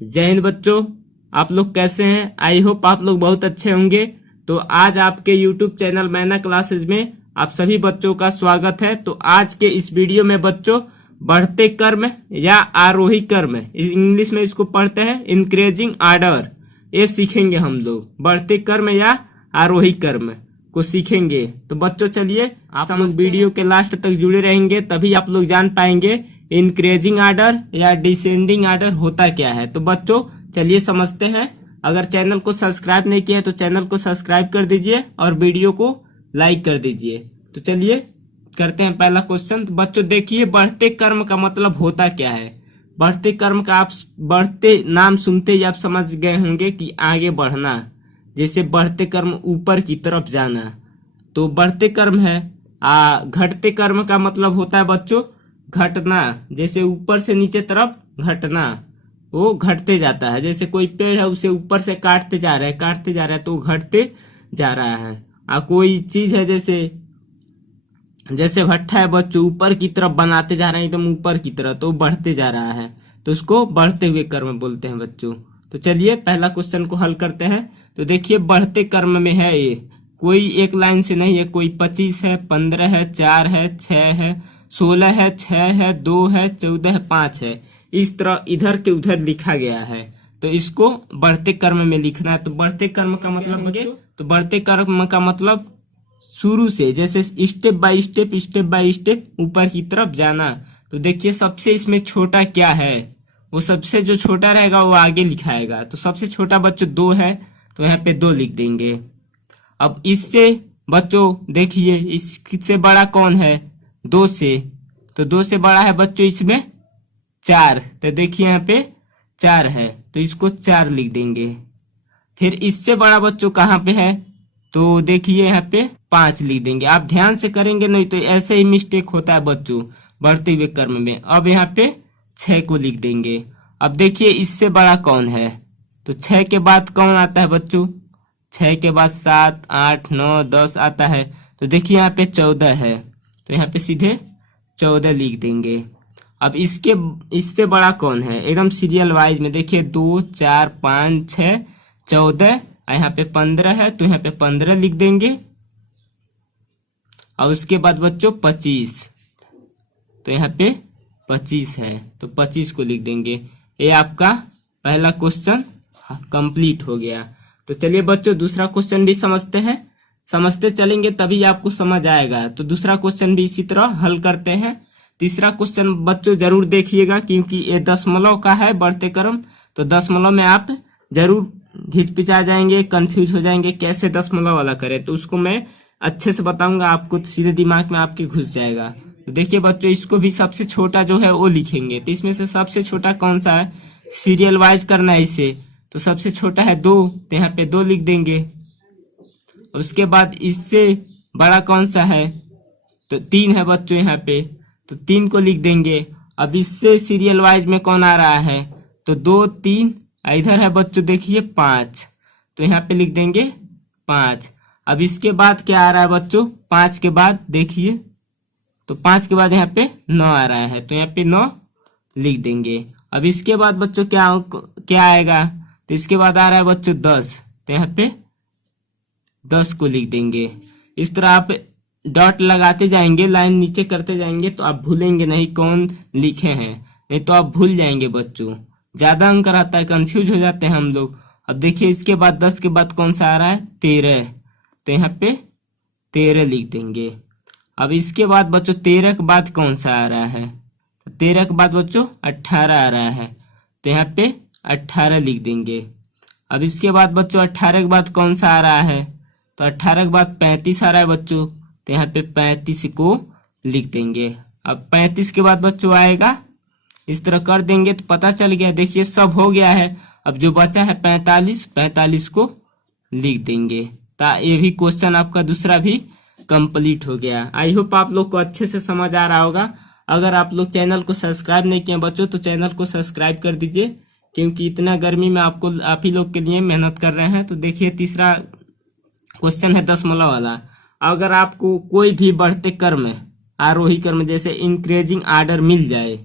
जय हिंद बच्चों। आप लोग कैसे हैं? आई होप आप लोग बहुत अच्छे होंगे। तो आज आपके यूट्यूब चैनल मैना क्लासेज में आप सभी बच्चों का स्वागत है। तो आज के इस वीडियो में बच्चों बढ़ते क्रम या आरोही क्रम, इंग्लिश में इसको पढ़ते हैं इंक्रीजिंग आर्डर, ये सीखेंगे हम लोग। बढ़ते क्रम या आरोही क्रम को सीखेंगे। तो बच्चों चलिए आप लोग वीडियो के लास्ट तक जुड़े रहेंगे, तभी आप लोग जान पाएंगे इंक्रीजिंग आर्डर या डिसेंडिंग आर्डर होता क्या है। तो बच्चों चलिए समझते हैं। अगर चैनल को सब्सक्राइब नहीं किया है तो चैनल को सब्सक्राइब कर दीजिए और वीडियो को लाइक कर दीजिए। तो चलिए करते हैं पहला क्वेश्चन। तो बच्चों देखिए, बढ़ते क्रम का मतलब होता क्या है। बढ़ते क्रम का आप बढ़ते नाम सुनते ही आप समझ गए होंगे कि आगे बढ़ना, जैसे बढ़ते क्रम ऊपर की तरफ जाना, तो बढ़ते क्रम है। घटते क्रम का मतलब होता है बच्चों घटना, जैसे ऊपर से नीचे तरफ घटना, वो घटते जाता है। जैसे कोई पेड़ है उसे ऊपर से काटते जा रहा है तो वो घटते जा रहा है। कोई चीज है जैसे भट्ठा है बच्चों, ऊपर की तरफ बनाते जा रहे हैं एकदम ऊपर की तरफ, तो बढ़ते जा रहा है, तो उसको बढ़ते हुए क्रम बोलते हैं बच्चों। तो चलिए पहला क्वेश्चन को हल करते हैं। तो देखिए बढ़ते क्रम में है, ये कोई एक लाइन से नहीं है। कोई 25 है, 15 है, 4 है, 6 है, 16 है, 6 है, 2 है, 14 है, 5 है। इस तरह इधर के उधर लिखा गया है, तो इसको बढ़ते क्रम में लिखना है। तो बढ़ते क्रम का बढ़ते क्रम का मतलब शुरू से, जैसे स्टेप बाय स्टेप ऊपर की तरफ जाना। तो देखिए सबसे इसमें छोटा क्या है, वो सबसे जो छोटा रहेगा वो आगे लिखाएगा। तो सबसे छोटा बच्चों 2 है, तो यहाँ पे 2 लिख देंगे। अब इससे बच्चों देखिए इससे बड़ा कौन है, 2 से, तो 2 से बड़ा है बच्चों इसमें 4, तो देखिए यहाँ पे 4 है, तो इसको 4 लिख देंगे। फिर इससे बड़ा बच्चों कहाँ पे है, तो देखिए यहाँ पे 5 लिख देंगे। आप ध्यान से करेंगे नहीं तो ऐसे ही मिस्टेक होता है बच्चों बढ़ते हुए क्रम में। अब यहाँ पे 6 को लिख देंगे। अब देखिए इससे बड़ा कौन है, तो 6 के बाद कौन आता है बच्चों, 6 के बाद 7, 8, 9, 10 आता है। तो देखिए यहाँ पे 14 है, तो यहाँ पे सीधे 14 लिख देंगे। अब इससे बड़ा कौन है, एकदम सीरियल वाइज में देखिए 2, 4, 5, 6, 14, यहाँ पे 15 है, तो यहाँ पे 15 लिख देंगे। और उसके बाद बच्चों 25, तो यहाँ पे 25 है, तो 25 को लिख देंगे। ये आपका पहला क्वेश्चन कंप्लीट हो गया। तो चलिए बच्चों दूसरा क्वेश्चन भी समझते हैं। समझते चलेंगे तभी आपको समझ आएगा। तो दूसरा क्वेश्चन भी इसी तरह हल करते हैं। तीसरा क्वेश्चन बच्चों जरूर देखिएगा, क्योंकि ये दशमलव का है बढ़ते क्रम। तो दशमलव में आप जरूर घिचपिचा जाएंगे, कंफ्यूज हो जाएंगे कैसे दशमलव वाला करें। तो उसको मैं अच्छे से बताऊंगा आपको, सीधे दिमाग में आपके घुस जाएगा। तो देखिए बच्चों इसको भी सबसे छोटा जो है वो लिखेंगे। तो इसमें से सबसे छोटा कौन सा है, सीरियल वाइज करना है इसे। तो सबसे छोटा है 2, तो यहाँ पे 2 लिख देंगे। और उसके बाद इससे बड़ा कौन सा है, तो 3 है बच्चों यहाँ पे, तो 3 को लिख देंगे। अब इससे सीरियल वाइज में कौन आ रहा है, तो 2, 3, इधर है बच्चों देखिए 5, तो यहाँ पे लिख देंगे 5। अब इसके बाद क्या आ रहा है बच्चों, 5 के बाद देखिए, तो 5 के बाद यहाँ पे 9 आ रहा है, तो यहाँ पे 9 लिख देंगे। अब इसके बाद बच्चों क्या आएगा, तो इसके बाद आ रहा है बच्चों 10, तो यहाँ पे 10 को लिख देंगे। इस तरह आप डॉट लगाते जाएंगे, लाइन नीचे करते जाएंगे, तो आप भूलेंगे नहीं कौन लिखे हैं, नहीं तो आप भूल जाएंगे बच्चों। ज्यादा अंक रहता है, कंफ्यूज हो जाते हैं हम लोग। अब देखिए इसके बाद 10 के बाद कौन सा आ रहा है, 13, तो यहाँ पे 13 लिख देंगे। अब इसके बाद बच्चों 13 के बाद कौन सा आ रहा है, तो 13 के बाद बच्चों 18 आ रहा है, तो यहाँ पे 18 लिख देंगे। अब इसके बाद बच्चों 18 के बाद कौन सा आ रहा है, तो 18 के बाद 35 आ रहा है बच्चों, तो यहाँ पे 35 को लिख देंगे। अब 35 के बाद बच्चों आएगा, इस तरह कर देंगे तो पता चल गया। देखिए सब हो गया है। अब जो बचा है 45 को लिख देंगे। ये भी क्वेश्चन आपका दूसरा भी कंप्लीट हो गया। आई होप आप लोग को अच्छे से समझ आ रहा होगा। अगर आप लोग चैनल को सब्सक्राइब नहीं किए बच्चों तो चैनल को सब्सक्राइब कर दीजिए, क्योंकि इतना गर्मी में आप ही लोग के लिए मेहनत कर रहे हैं। तो देखिए तीसरा क्वेश्चन है दशमलव वाला। अगर आपको कोई भी बढ़ते क्रम आरोही क्रम जैसे इंक्रीजिंग आर्डर मिल जाए,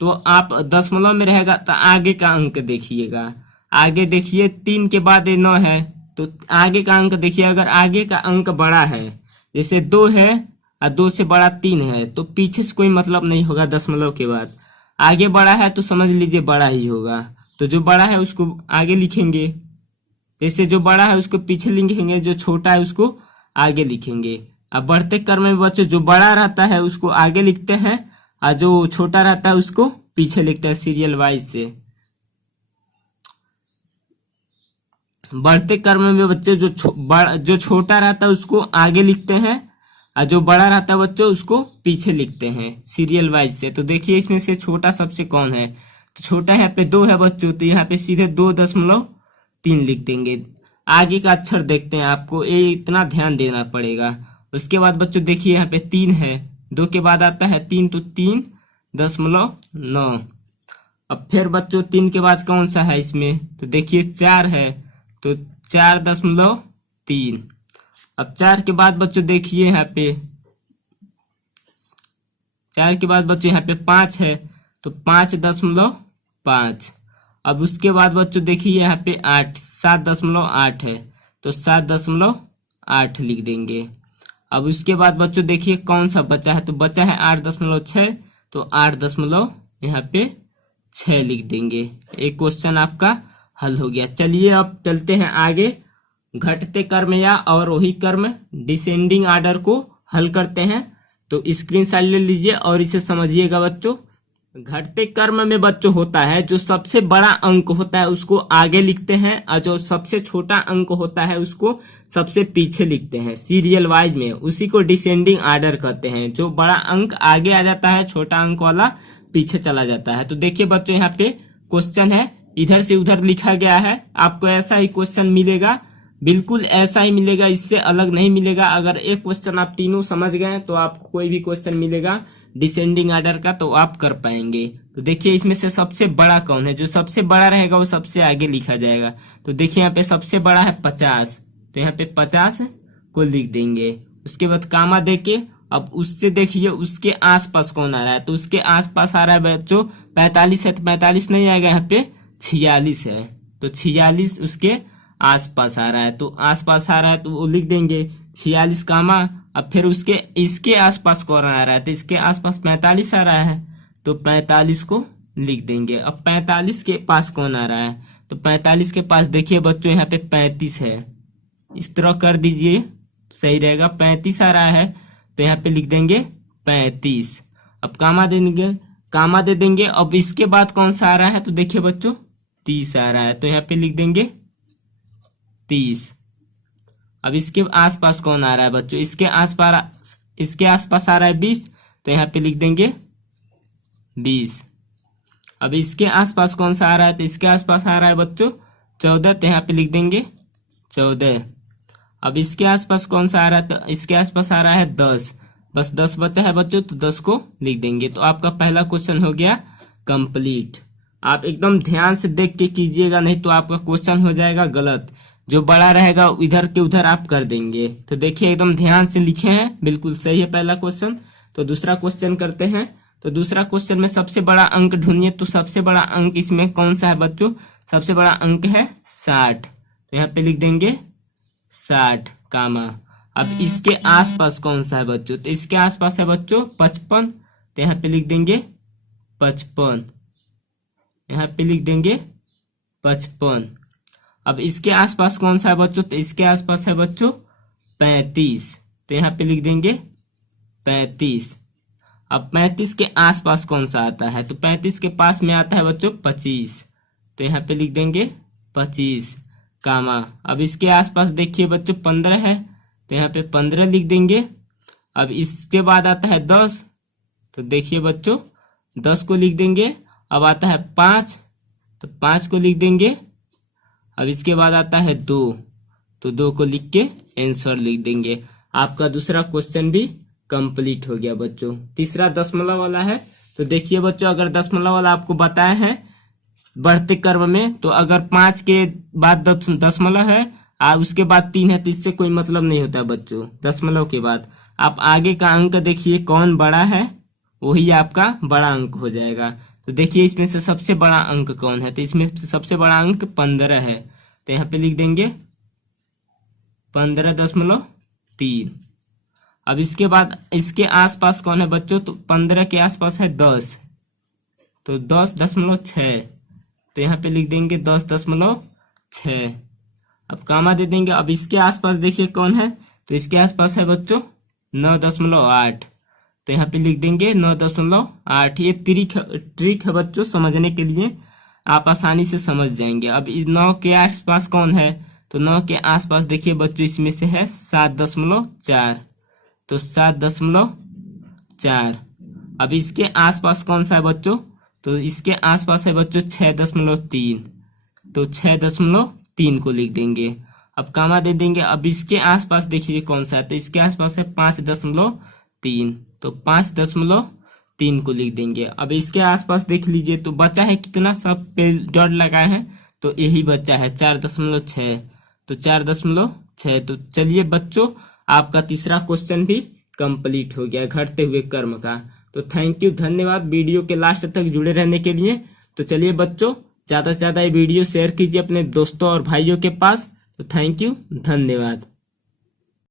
तो आप दशमलव में रहेगा तो आगे का अंक देखिएगा। आगे देखिए 3 के बाद ये 9 है, तो आगे का अंक देखिए। अगर आगे का अंक बड़ा है, जैसे 2 है और 2 से बड़ा 3 है, तो पीछे से कोई मतलब नहीं होगा दशमलव के बाद। आगे बड़ा है तो समझ लीजिए बड़ा ही होगा, तो जो बड़ा है उसको आगे लिखेंगे। जैसे जो बड़ा है उसको पीछे लिखेंगे, जो छोटा है उसको आगे लिखेंगे। अब बढ़ते क्रम में बच्चों जो बड़ा रहता है उसको आगे लिखते हैं और जो छोटा रहता है उसको पीछे लिखते हैं सीरियल वाइज से। बढ़ते क्रम में बच्चे जो छोटा रहता है उसको आगे लिखते हैं और जो बड़ा रहता है बच्चों उसको पीछे लिखते हैं सीरियल वाइज से। तो देखिए इसमें से छोटा सबसे कौन है, तो छोटा यहाँ पे 2 है बच्चों, तो यहाँ पे सीधे 2.3 लिख देंगे। आगे का अक्षर देखते हैं, आपको ये इतना ध्यान देना पड़ेगा। उसके बाद बच्चों देखिए यहाँ पे 3 है, 2 के बाद आता है 3, तो 3.9। अब फिर बच्चों 3 के बाद कौन सा है इसमें, तो देखिए 4 है, तो 4.3। अब 4 के बाद बच्चों देखिए यहाँ पे 4 के बाद बच्चों यहाँ पे 5 है, तो 5.5। अब उसके बाद बच्चों देखिए यहाँ पे 7.8 है, तो 7.8 लिख देंगे। अब उसके बाद बच्चों देखिए कौन सा बचा है, तो बचा है 8.6, तो 8 यहाँ पे 6 लिख देंगे। एक क्वेश्चन आपका हल हो गया। चलिए अब चलते हैं आगे, घटते क्रम या अवरोही क्रम डिसेंडिंग आर्डर को हल करते हैं। तो स्क्रीनशॉट ले लीजिए और इसे समझिएगा बच्चों। घटते क्रम में बच्चों होता है जो सबसे बड़ा अंक होता है उसको आगे लिखते हैं और जो सबसे छोटा अंक होता है उसको सबसे पीछे लिखते हैं सीरियल वाइज में। उसी को डिसेंडिंग आर्डर कहते हैं। जो बड़ा अंक आगे आ जाता है, छोटा अंक वाला पीछे चला जाता है। तो देखिए बच्चों यहाँ पे क्वेश्चन है, इधर से उधर लिखा गया है। आपको ऐसा ही क्वेश्चन मिलेगा, बिल्कुल ऐसा ही मिलेगा, इससे अलग नहीं मिलेगा। अगर एक क्वेश्चन आप तीनों समझ गए तो आपको कोई भी क्वेश्चन मिलेगा डिसेंडिंग आर्डर का तो आप कर पाएंगे। तो देखिए इसमें से सबसे बड़ा कौन है, जो सबसे बड़ा रहेगा वो सबसे आगे लिखा जाएगा। तो देखिए यहाँ पे सबसे बड़ा है 50, तो यहाँ पे 50 को लिख देंगे। उसके बाद कामा देके अब उससे देखिए उसके आसपास कौन आ रहा है, तो उसके आसपास आ रहा है बच्चों 45 है, तो 45 नहीं आएगा, यहाँ पे 46 है, तो 46 उसके आसपास आ रहा है। तो आसपास आ रहा है तो वो लिख देंगे 46 कामा। अब फिर उसके इसके आसपास कौन आ रहा है, तो इसके आसपास 45 आ रहा है, तो 45 को लिख देंगे। अब 45 के पास कौन आ रहा है, तो 45 के पास देखिए बच्चों यहाँ पे 35 है, इस तरह कर दीजिए सही रहेगा। 35 आ रहा है तो यहाँ पे लिख देंगे 35। अब कामा दे देंगे। अब इसके बाद कौन सा आ रहा है, तो देखिए बच्चों 30 आ रहा है, तो यहाँ पे लिख देंगे 30। अब इसके आसपास कौन आ रहा है बच्चों, इसके आसपास आ रहा है 20, तो यहाँ पे लिख देंगे 20। अब इसके आसपास कौन सा आ रहा है, तो इसके आसपास आ रहा है बच्चों 14, तो यहाँ पे लिख देंगे 14। अब इसके आसपास कौन सा आ रहा है, तो इसके आसपास आ रहा है 10, बस 10 बचा है बच्चों, तो 10 को लिख देंगे। तो आपका पहला क्वेश्चन हो गया कंप्लीट। आप एकदम ध्यान से देख के कीजिएगा, नहीं तो आपका क्वेश्चन हो जाएगा गलत। जो बड़ा रहेगा इधर के उधर आप कर देंगे। तो देखिए एकदम ध्यान से लिखे हैं, बिल्कुल सही है पहला क्वेश्चन। तो दूसरा क्वेश्चन करते हैं। तो दूसरा क्वेश्चन में सबसे बड़ा अंक ढूंढिए। तो सबसे बड़ा अंक इसमें कौन सा है बच्चों, सबसे बड़ा अंक है 60, तो यहाँ पे लिख देंगे 60 कामा। अब इसके आसपास कौन सा है बच्चों, तो इसके आसपास है बच्चों 55, तो यहाँ पे लिख देंगे 55, यहाँ पे लिख देंगे 55। अब इसके आसपास कौन सा है बच्चों, तो इसके आसपास है बच्चों 35, तो यहाँ पे लिख देंगे 35। अब 35 के आसपास कौन सा आता है, तो 35 के पास में आता है बच्चों 25, तो यहाँ पे लिख देंगे 25 कामा। अब इसके आसपास देखिए बच्चों 15 है, तो यहाँ पे 15 लिख देंगे। अब इसके बाद आता है 10, तो देखिए बच्चों 10 को लिख देंगे। अब आता है 5, तो 5 को लिख देंगे। अब इसके बाद आता है 2, तो 2 को लिख के आंसर लिख देंगे। आपका दूसरा क्वेश्चन भी कंप्लीट हो गया बच्चों। तीसरा दशमलव वाला है। तो देखिए बच्चों अगर दशमलव वाला आपको बताया है बढ़ते क्रम में, तो अगर 5 के बाद दशमलव है और उसके बाद 3 है तो इससे कोई मतलब नहीं होता बच्चों। दशमलव के बाद आप आगे का अंक देखिए कौन बड़ा है, वही आपका बड़ा अंक हो जाएगा। तो देखिए इसमें से सबसे बड़ा अंक कौन है, तो इसमें से सबसे बड़ा अंक 15 है, तो यहाँ पे लिख देंगे 15.3। अब इसके बाद इसके आसपास कौन है बच्चों, तो 15 के आसपास है 10, तो 10.6, तो यहाँ पे लिख देंगे 10.6। अब कामा दे देंगे। अब इसके आसपास देखिए कौन है, तो इसके आसपास है बच्चों 9.8, तो यहाँ पे लिख देंगे 9.8। ये ट्रिक है बच्चों, समझने के लिए आप आसानी से समझ जाएंगे। अब इस 9 के आसपास कौन है, तो 9 के आसपास देखिए बच्चों इसमें से है 7.4, तो 7.4। अब इसके आसपास कौन सा है बच्चों, तो इसके आसपास है बच्चों 6.3, तो 6.3 को लिख देंगे। अब कामा दे देंगे। अब इसके आसपास देखिए कौन सा है, तो इसके आसपास है 5.3, तो 5.3 को लिख देंगे। अब इसके आसपास देख लीजिए तो बचा है कितना, सब पे डॉट लगाए हैं, तो यही बचा है 4.6, तो 4.6। तो चलिए बच्चों आपका तीसरा क्वेश्चन भी कंप्लीट हो गया घटते हुए कर्म का। तो थैंक यू, धन्यवाद वीडियो के लास्ट तक जुड़े रहने के लिए। तो चलिए बच्चों ज़्यादा से ज़्यादा ये वीडियो शेयर कीजिए अपने दोस्तों और भाइयों के पास। तो थैंक यू, धन्यवाद।